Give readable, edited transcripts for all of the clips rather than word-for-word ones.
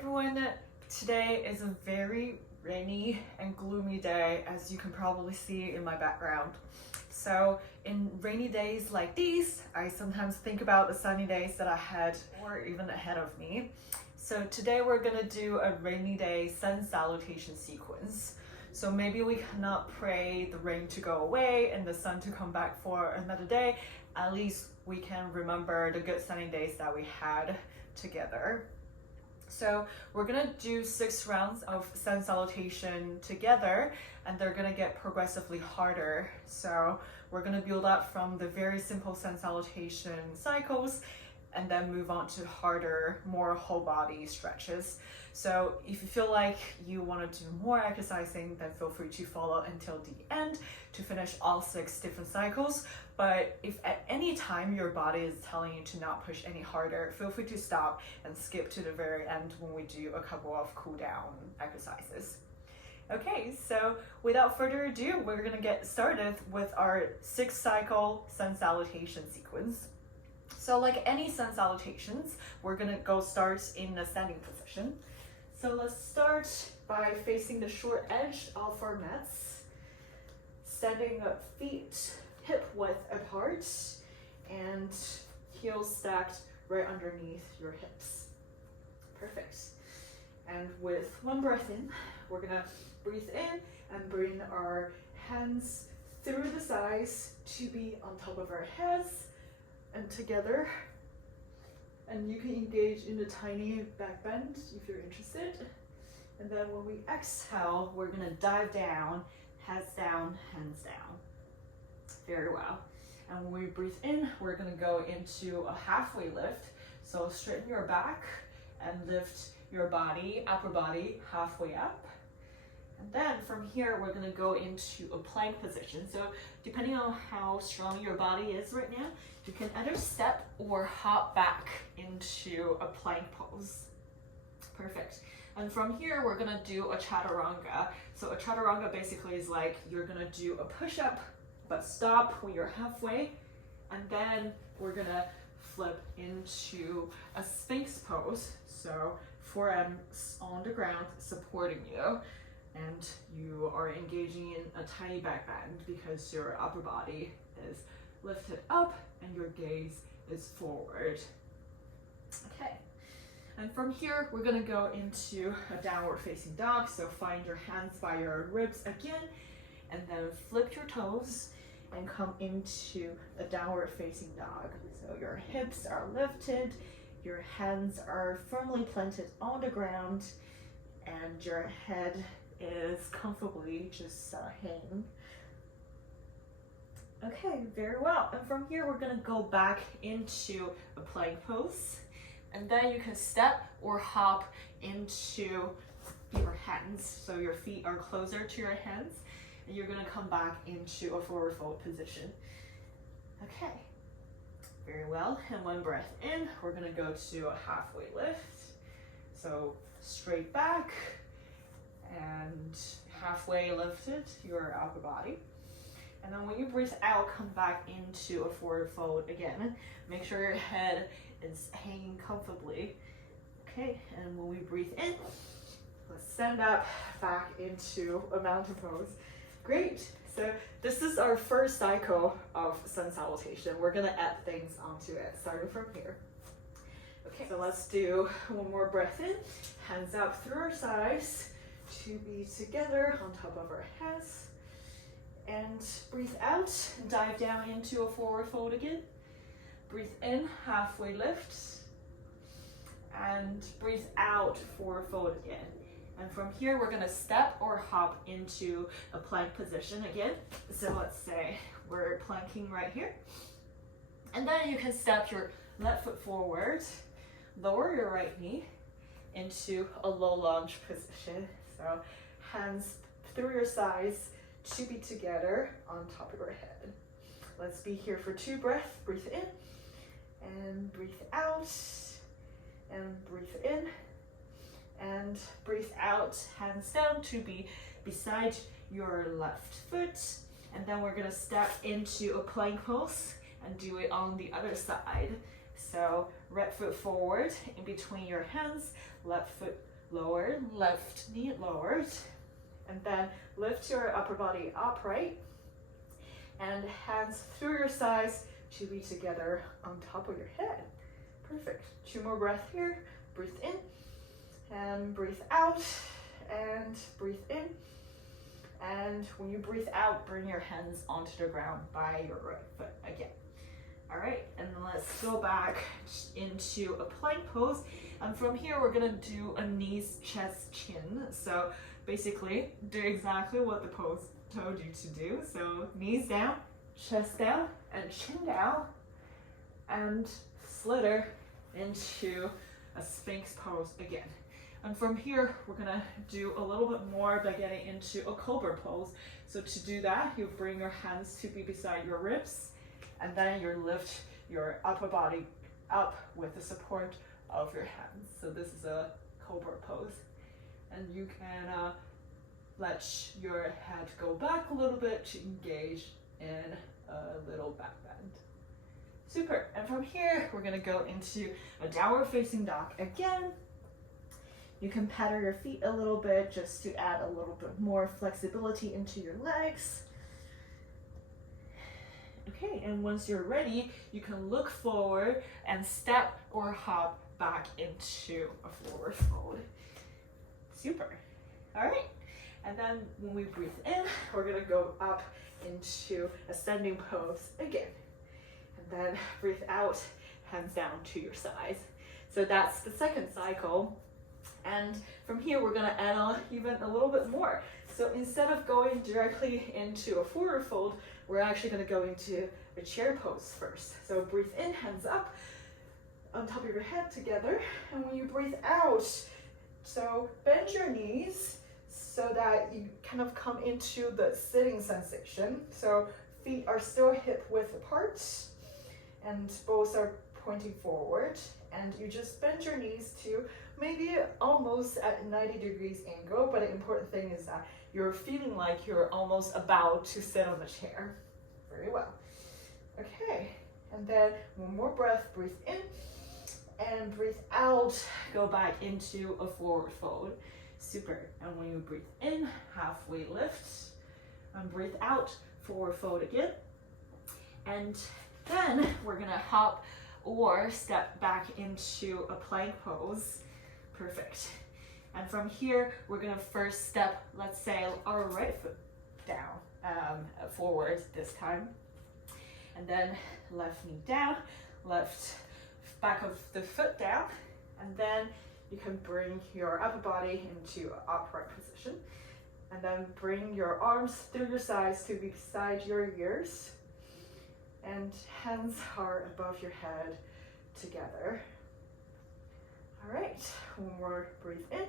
everyone. Today is a very rainy and gloomy day, as you can probably see in my background. So in rainy days like these, I sometimes think about the sunny days that I had or even ahead of me. So today we're gonna do a rainy day sun salutation sequence. So maybe we cannot pray the rain to go away and the sun to come back for another day. At least we can remember the good sunny days that we had together. So we're gonna do 6 rounds of sun salutation together, and they're gonna get progressively harder. So we're gonna build up from the very simple sun salutation cycles and then move on to harder, more whole body stretches. So if you feel like you want to do more exercising, then feel free to follow until the end to finish all 6 different cycles. But if at any time your body is telling you to not push any harder, feel free to stop and skip to the very end when we do a couple of cool down exercises. Okay, so without further ado, we're gonna get started with our 6 cycle sun salutation sequence. So like any sun salutations, we're gonna go start in a standing position. So let's start by facing the short edge of our mats, standing up, feet hip width apart and heels stacked right underneath your hips. Perfect. And with one breath in, we're gonna breathe in and bring our hands through the sides to be on top of our heads and together. And you can engage in a tiny back bend if you're interested. And then when we exhale, we're gonna dive down, heads down, hands down. Very well. And when we breathe in, we're gonna go into a halfway lift. So straighten your back and lift your body, upper body, halfway up. And then from here, we're gonna go into a plank position. So depending on how strong your body is right now, you can either step or hop back into a plank pose. Perfect. And from here, we're gonna do a chaturanga. So a chaturanga basically is like you're gonna do a push-up, but stop when you're halfway. And then we're gonna flip into a sphinx pose. So forearms on the ground supporting you. And you are engaging in a tiny back bend because your upper body is lifted up and your gaze is forward. Okay. And from here, we're gonna go into a downward facing dog. So find your hands by your ribs again, and then flip your toes and come into a downward facing dog. So your hips are lifted, your hands are firmly planted on the ground, and your head is comfortably just hanging. Okay, very well. And from here, we're gonna go back into a plank pose. And then you can step or hop into your hands. So your feet are closer to your hands. And you're gonna come back into a forward fold position. Okay, very well. And one breath in, we're gonna go to a halfway lift. So straight back and halfway lifted your upper body. And then when you breathe out, come back into a forward fold again. Make sure your head is hanging comfortably. Okay, and when we breathe in, let's stand up back into a mountain pose. Great. So this is our first cycle of sun salutation. We're gonna add things onto it, starting from here. Okay, so let's do one more breath in. Hands up through our sides to be together on top of our heads. And breathe out, dive down into a forward fold again. Breathe in, halfway lift. And breathe out, forward fold again. And from here, we're gonna step or hop into a plank position again. So let's say we're planking right here. And then you can step your left foot forward, lower your right knee into a low lunge position. So hands through your sides to be together on top of your head. Let's be here for 2 breaths. Breathe in and breathe out and breathe in and breathe out. Hands down to be beside your left foot. And then we're gonna step into a plank pose and do it on the other side. So right foot forward in between your hands, left foot lowered, left knee lowered, and then lift your upper body upright, and hands through your sides to be together on top of your head. Perfect. 2 more breaths here. Breathe in, and breathe out, and breathe in. And when you breathe out, bring your hands onto the ground by your right foot again. All right, and then let's go back into a plank pose. And from here, we're gonna do a knees, chest, chin. So basically, do exactly what the pose told you to do. So knees down, chest down, and chin down, and slither into a Sphinx pose again. And from here, we're gonna do a little bit more by getting into a cobra pose. So to do that, you bring your hands to be beside your ribs, and then you lift your upper body up with the support of your hands. So this is a cobra pose. And you can let your head go back a little bit to engage in a little back bend. Super. And from here, we're gonna go into a downward facing dog again. You can paddle your feet a little bit just to add a little bit more flexibility into your legs. Okay, and once you're ready, you can look forward and step or hop back into a forward fold. Super. All right, and then when we breathe in, we're gonna go up into ascending pose again. And then breathe out, hands down to your sides. So that's the second cycle. And from here, we're gonna add on even a little bit more. So instead of going directly into a forward fold, we're actually gonna go into a chair pose first. So breathe in, hands up on top of your head together. And when you breathe out, so bend your knees so that you kind of come into the sitting sensation. So feet are still hip width apart and both are pointing forward. And you just bend your knees to maybe almost at 90 degrees angle, but the important thing is that you're feeling like you're almost about to sit on the chair. Very well. Okay, and then one more breath, breathe in, and breathe out, go back into a forward fold. Super, and when you breathe in, halfway lift, and breathe out, forward fold again. And then we're gonna hop or step back into a plank pose. Perfect. And from here, we're gonna first step, let's say, our right foot down, forward this time. And then left knee down, left back of the foot down. And then you can bring your upper body into an upright position. And then bring your arms through your sides to be beside your ears. And hands are above your head together. All right, one more breathe in.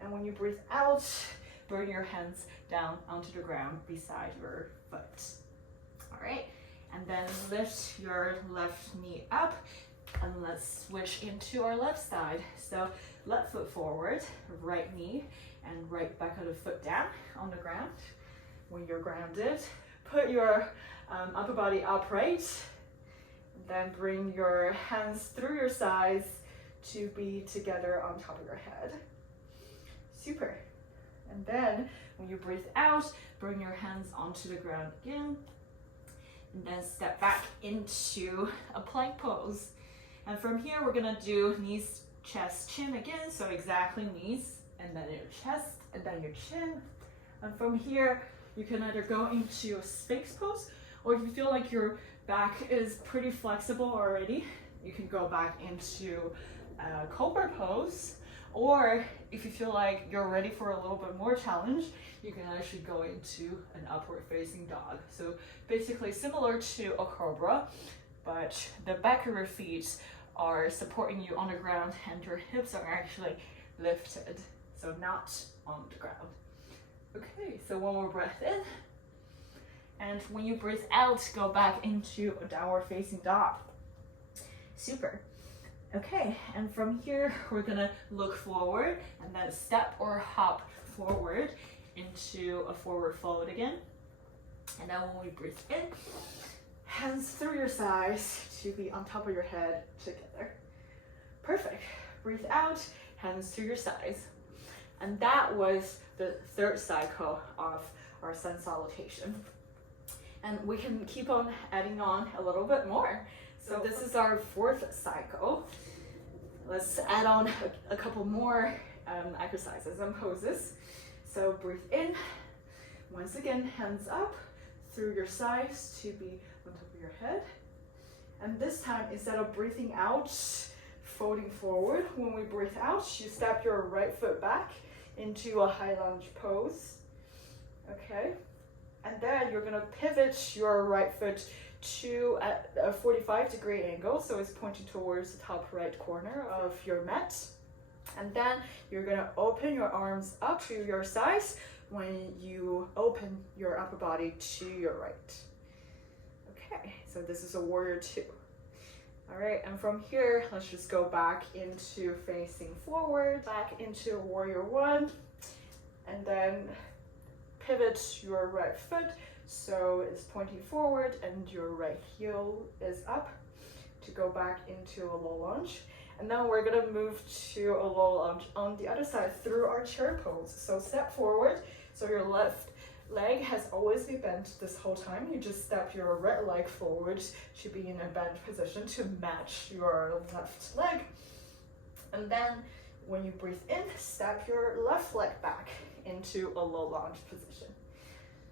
And when you breathe out, bring your hands down onto the ground beside your foot. All right, and then lift your left knee up and let's switch into our left side. So left foot forward, right knee and right back of the foot down on the ground. When you're grounded, put your upper body upright. Then bring your hands through your sides to be together on top of your head. Super. And then when you breathe out, bring your hands onto the ground again. And then step back into a plank pose. And from here, we're gonna do knees, chest, chin again. So exactly knees, and then your chest, and then your chin. And from here, you can either go into a Sphinx pose, or if you feel like your back is pretty flexible already, you can go back into a cobra pose. Or if you feel like you're ready for a little bit more challenge, you can actually go into an upward facing dog. So basically similar to a cobra, but the back of your feet are supporting you on the ground and your hips are actually lifted, so not on the ground. Okay, so one more breath in. And when you breathe out, go back into a downward facing dog. Super. Okay, and from here, we're gonna look forward and then step or hop forward into a forward fold again. And then when we breathe in, hands through your sides to be on top of your head together. Perfect. Breathe out, hands to your sides. And that was the third cycle of our sun salutation. And we can keep on adding on a little bit more. So this is our fourth cycle. Let's add on a couple more exercises and poses. So breathe in. Once again, hands up through your sides to be on top of your head. And this time, instead of breathing out, folding forward, when we breathe out, you step your right foot back into a high lunge pose. Okay. And then you're gonna pivot your right foot to a 45-degree angle, so it's pointing towards the top right corner of your mat. And then you're gonna open your arms up to your sides when you open your upper body to your right. Okay, so this is a warrior 2. All right, and from here, let's just go back into facing forward, back into warrior 1, and then pivot your right foot so it's pointing forward and your right heel is up to go back into a low lunge. And now we're gonna move to a low lunge on the other side through our chair pose. So step forward, so your left leg has always been bent this whole time. You just step your right leg forward to be in a bent position to match your left leg. And then when you breathe in, step your left leg back into a low lunge position.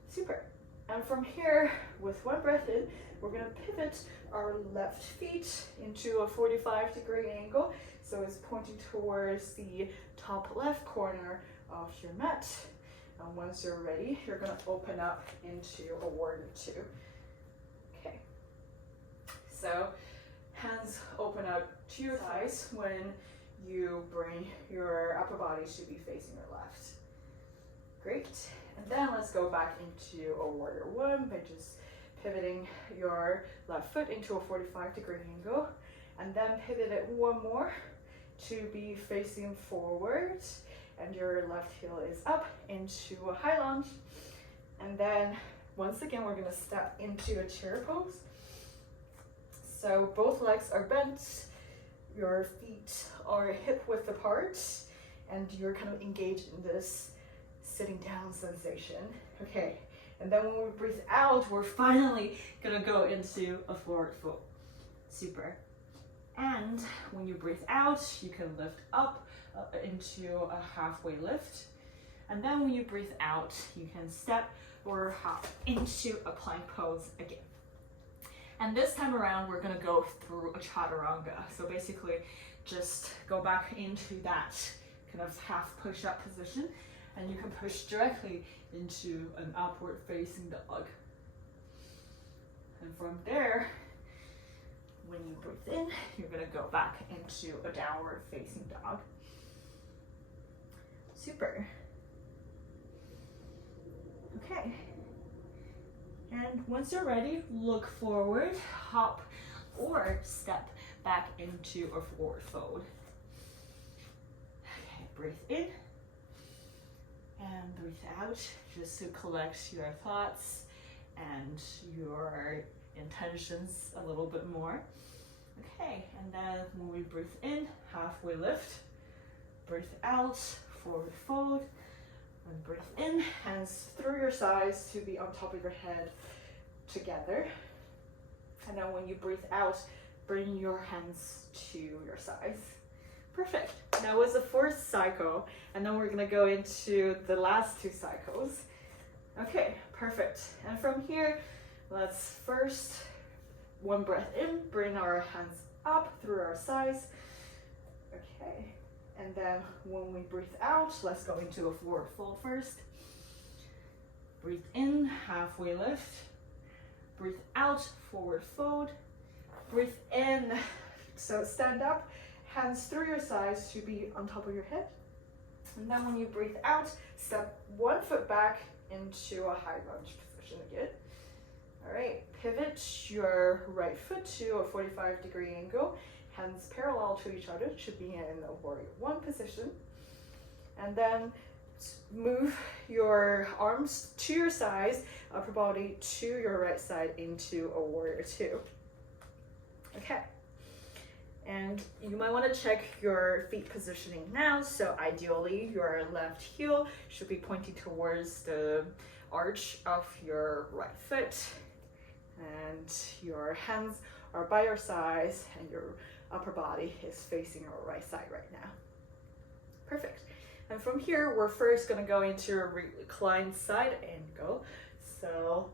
Super. And from here, with one breath in, we're gonna pivot our left feet into a 45-degree angle. So it's pointing towards the top left corner of your mat. And once you're ready, you're gonna open up into a warrior 2. Okay. So hands open up to your thighs when you bring your upper body to be facing your left. Great. And then let's go back into a warrior 1 by just pivoting your left foot into a 45-degree angle, and then pivot it one more to be facing forward, and your left heel is up into a high lunge. And then once again, we're gonna step into a chair pose. So both legs are bent, your feet are hip width apart, and you're kind of engaged in this sitting down sensation. Okay, and then when we breathe out, we're finally gonna go into a forward fold. Super. And when you breathe out, you can lift up into a halfway lift. And then when you breathe out, you can step or hop into a plank pose again. And this time around, we're gonna go through a chaturanga. So basically, just go back into that kind of half push-up position, and you can push directly into an upward facing dog. And from there, when you breathe in, you're gonna go back into a downward facing dog. Super. Okay. And once you're ready, look forward, hop, or step back into a forward fold. Okay, breathe in. And breathe out, just to collect your thoughts and your intentions a little bit more. Okay, and then when we breathe in, halfway lift. Breathe out, forward fold. And breathe in, hands through your sides to be on top of your head together. And then when you breathe out, bring your hands to your sides. Perfect. That was the fourth cycle, and then we're gonna go into the last 2 cycles. Okay, perfect. And from here, let's first, one breath in, bring our hands up through our sides. Okay, and then when we breathe out, let's go into a forward fold first. Breathe in, halfway lift. Breathe out, forward fold. Breathe in, so stand up. Hands through your sides to be on top of your head. And then when you breathe out, step one foot back into a high lunge position again. All right, pivot your right foot to a 45-degree angle. Hands parallel to each other to be in a warrior 1 position. And then move your arms to your sides, upper body to your right side into a warrior 2. Okay. And you might want to check your feet positioning now. So ideally, your left heel should be pointing towards the arch of your right foot. And your hands are by your sides and your upper body is facing your right side right now. Perfect. And from here, we're first going to go into a reclined side angle. So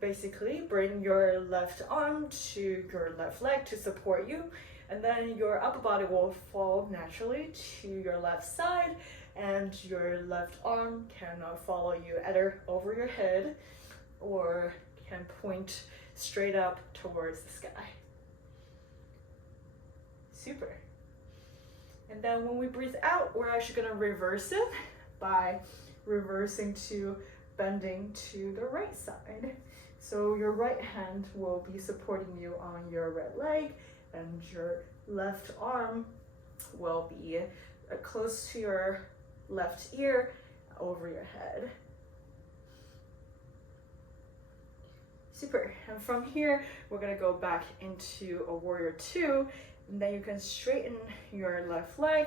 basically, bring your left arm to your left leg to support you. And then your upper body will fall naturally to your left side, and your left arm can follow you either over your head or can point straight up towards the sky. Super. And then when we breathe out, we're actually going to reverse it by reversing to bending to the right side. So your right hand will be supporting you on your right leg, and your left arm will be close to your left ear over your head. Super. And from here, we're going to go back into a warrior two, and then you can straighten your left leg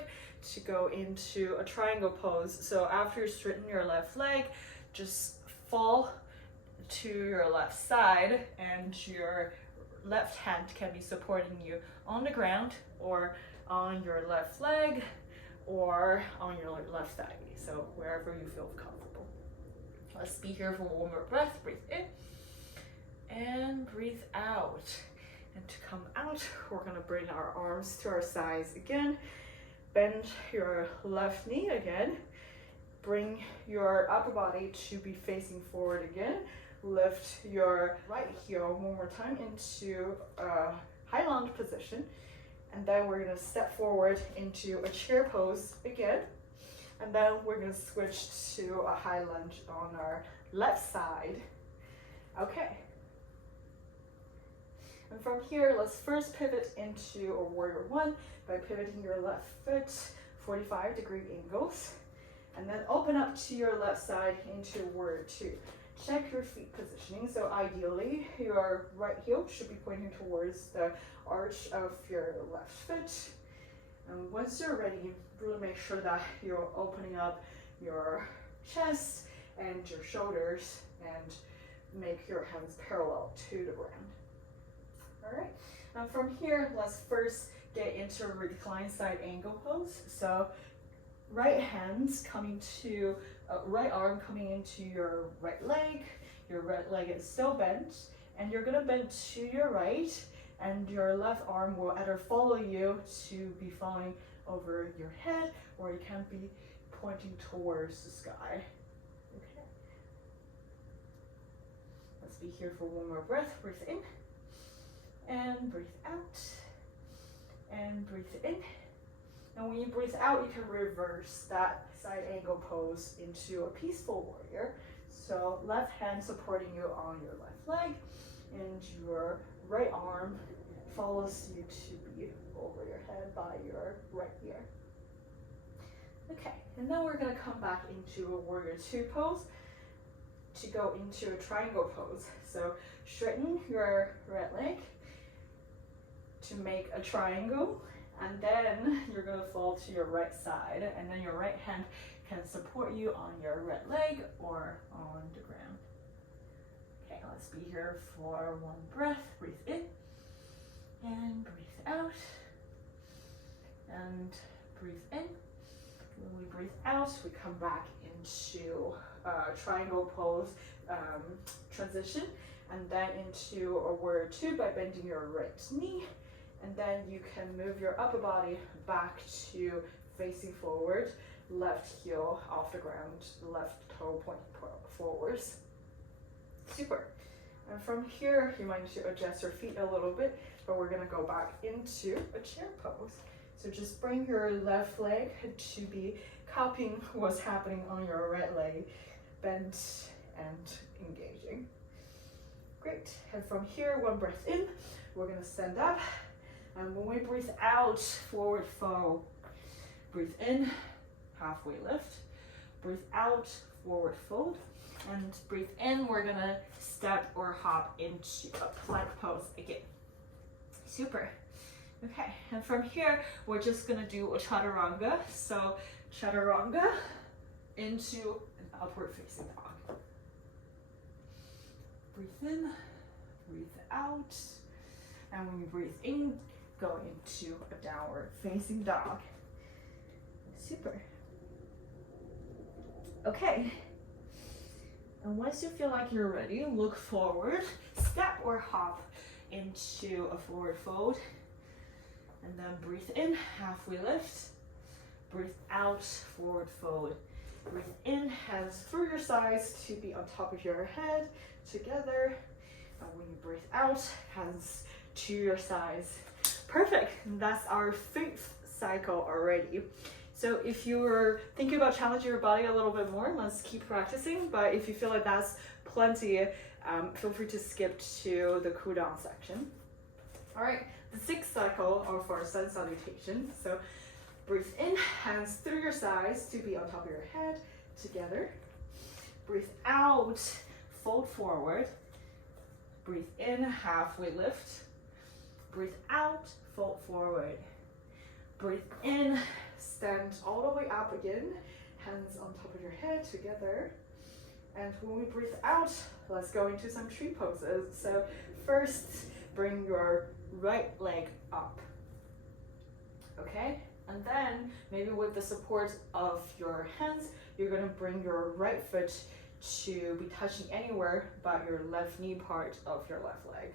to go into a triangle pose. So after you straighten your left leg, just fall to your left side, and your left hand can be supporting you on the ground or on your left leg or on your left thigh, so wherever you feel comfortable. Let's be here for one more breath. Breathe in and breathe out. And to come out, we're going to bring our arms to our sides again. Bend your left knee again. Bring your upper body to be facing forward again. Lift your right heel one more time into a high lunge position. And then we're going to step forward into a chair pose again. And then we're going to switch to a high lunge on our left side. Okay. And from here, let's first pivot into a warrior one by pivoting your left foot 45-degree angles. And then open up to your left side into warrior two. Check your feet positioning. So ideally, your right heel should be pointing towards the arch of your left foot. And once you're ready, really make sure that you're opening up your chest and your shoulders and make your hands parallel to the ground. All right, and from here, let's first get into a reclined side angle pose. So right hands coming to, right arm coming into your right leg is still bent, and you're gonna bend to your right, and your left arm will either follow you to be falling over your head, or you can be pointing towards the sky. Okay. Let's be here for one more breath. Breathe in, and breathe out, and breathe in. And when you breathe out, you can reverse that side angle pose into a peaceful warrior. So left hand supporting you on your left leg, and your right arm follows you to be over your head by your right ear. Okay, and then we're gonna come back into a warrior two pose to go into a triangle pose. So straighten your right leg to make a triangle, and then you're going to fall to your right side, and then your right hand can support you on your right leg or on the ground. Okay, let's be here for one breath. Breathe in and breathe out, and breathe in. When we breathe out, we come back into triangle pose transition, and then into a warrior two by bending your right knee. And then you can move your upper body back to facing forward, left heel off the ground, left toe pointing forwards. Super. And from here, you might need to adjust your feet a little bit, but we're gonna go back into a chair pose. So just bring your left leg to be copying what's happening on your right leg, bent and engaging. Great. And from here, one breath in, we're gonna stand up. And when we breathe out, forward fold. Breathe in, halfway lift. Breathe out, forward fold. And breathe in, we're gonna step or hop into a plank pose again. Super. Okay, and from here, we're just gonna do a chaturanga. So chaturanga into an upward facing dog. Breathe in, breathe out. And when you breathe in, go into a downward facing dog. Super. Okay. And once you feel like you're ready, look forward, step or hop into a forward fold. And then breathe in, halfway lift. Breathe out, forward fold. Breathe in, hands through your sides to be on top of your head, together. And when you breathe out, hands to your sides. Perfect, that's our 5th cycle already. So if you're thinking about challenging your body a little bit more, let's keep practicing. But if you feel like that's plenty, feel free to skip to the cool down section. All right, the 6th cycle of our sun salutation. So breathe in, hands through your sides to be on top of your head, together. Breathe out, fold forward. Breathe in, halfway lift. Breathe out, fold forward. Breathe in, stand all the way up again, hands on top of your head, together. And when we breathe out, let's go into some tree poses. So first, bring your right leg up, okay? And then, maybe with the support of your hands, you're gonna bring your right foot to be touching anywhere but your left knee part of your left leg.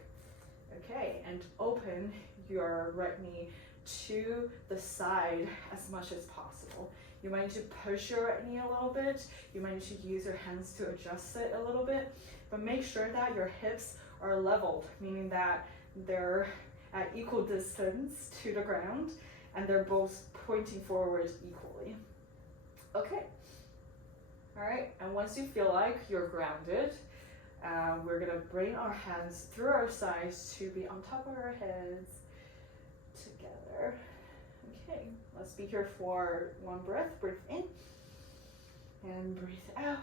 Okay, and open your right knee to the side as much as possible. You might need to push your right knee a little bit. You might need to use your hands to adjust it a little bit, but make sure that your hips are leveled, meaning that they're at equal distance to the ground and they're both pointing forward equally. Okay. All right, and once you feel like you're grounded, we're gonna bring our hands through our sides to be on top of our heads, together. Okay, let's be here for 1 breath. Breathe in, and breathe out,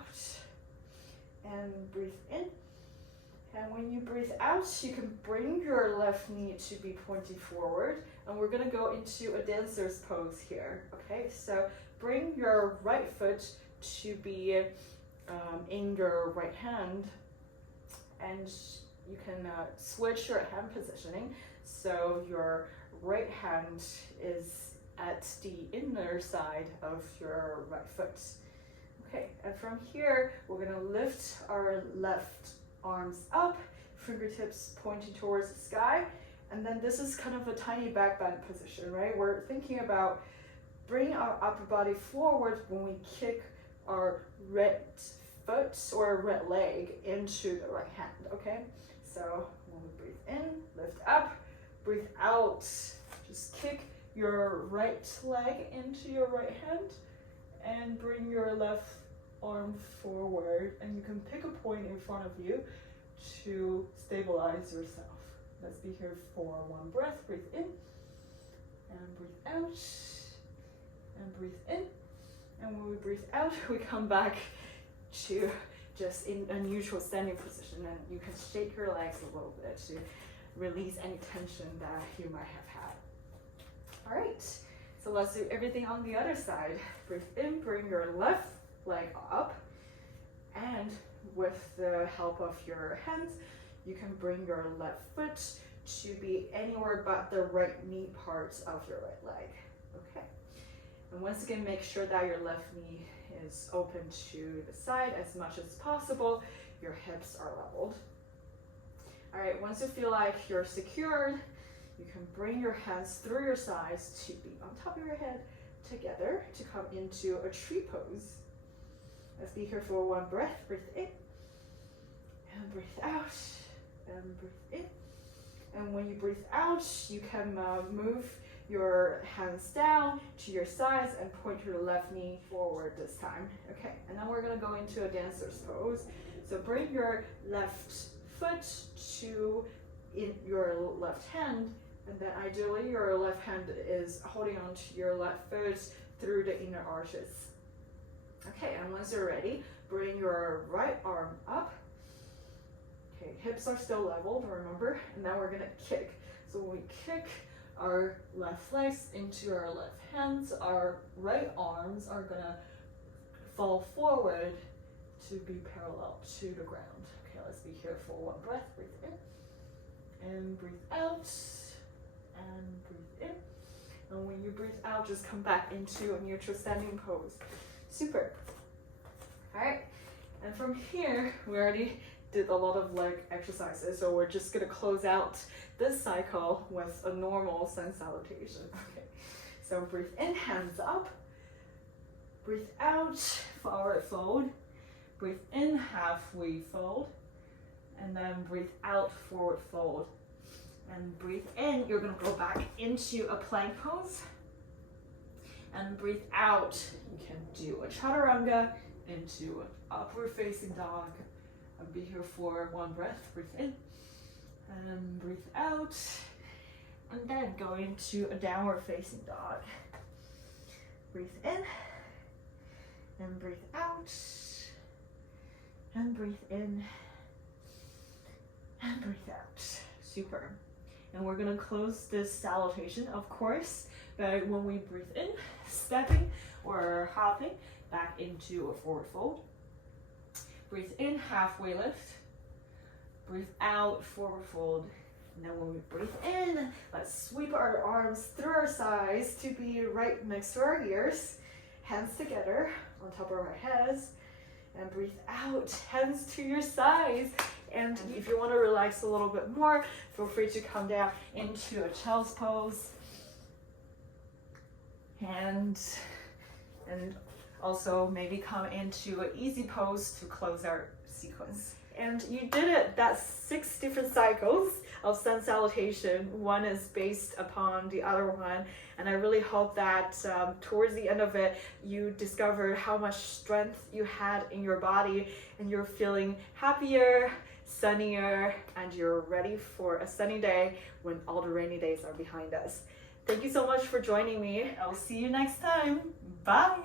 and breathe in. And when you breathe out, you can bring your left knee to be pointing forward, and we're gonna go into a dancer's pose here, okay? So bring your right foot to be in your right hand, and you can switch your hand positioning. So your right hand is at the inner side of your right foot. Okay, and from here, we're gonna lift our left arms up, fingertips pointing towards the sky. And then this is kind of a tiny back bend position, right? We're thinking about bringing our upper body forward when we kick our right foot or right leg into the right hand, okay? So when we breathe in, lift up, breathe out, just kick your right leg into your right hand and bring your left arm forward, and you can pick a point in front of you to stabilize yourself. Let's be here for 1 breath. Breathe in and breathe out and breathe in. And when we breathe out, we come back to just in a neutral standing position, and you can shake your legs a little bit to release any tension that you might have had. All right, so let's do everything on the other side. Breathe in, bring your left leg up, and with the help of your hands, you can bring your left foot to be anywhere but the right knee part of your right leg. Okay. And once again, make sure that your left knee is open to the side as much as possible. Your hips are leveled. All right, once you feel like you're secured, you can bring your hands through your sides to be on top of your head, together to come into a tree pose. Let's be here for 1 breath. Breathe in and breathe out and breathe in. And when you breathe out, you can move your hands down to your sides and point your left knee forward this time. Okay, and then we're gonna go into a dancer's pose. So bring your left foot to in your left hand, and then ideally your left hand is holding on to your left foot through the inner arches. Okay, and once you're ready, bring your right arm up. Okay, hips are still leveled, remember? And now we're gonna kick. So when we kick, our left legs into our left hands. Our right arms are gonna fall forward to be parallel to the ground. Okay, let's be here for one breath. Breathe in and breathe out and breathe in. And when you breathe out, just come back into a neutral standing pose. Super. All right, and from here, we already did a lot of leg exercises, so we're just gonna close out this cycle with a normal sun salutation. Okay, so breathe in, hands up. Breathe out, forward fold. Breathe in, halfway fold. And then breathe out, forward fold. And breathe in, you're gonna go back into a plank pose. And breathe out, you can do a chaturanga into an upward facing dog. And be here for one breath. Breathe in and breathe out. And then go into a downward facing dog. Breathe in and breathe out. And breathe in and breathe out. Super. And we're gonna close this salutation, of course, by when we breathe in, stepping or hopping back into a forward fold. Breathe in, halfway lift. Breathe out, forward fold. And then when we breathe in, let's sweep our arms through our sides to be right next to our ears. Hands together on top of our heads. And breathe out, hands to your sides. And if you want to relax a little bit more, feel free to come down into a child's pose. And also maybe come into an easy pose to close our sequence. And you did it. That's 6 different cycles of sun salutation. One is based upon the other one. And I really hope that towards the end of it, you discovered how much strength you had in your body and you're feeling happier, sunnier, and you're ready for a sunny day when all the rainy days are behind us. Thank you so much for joining me. I'll see you next time. Bye.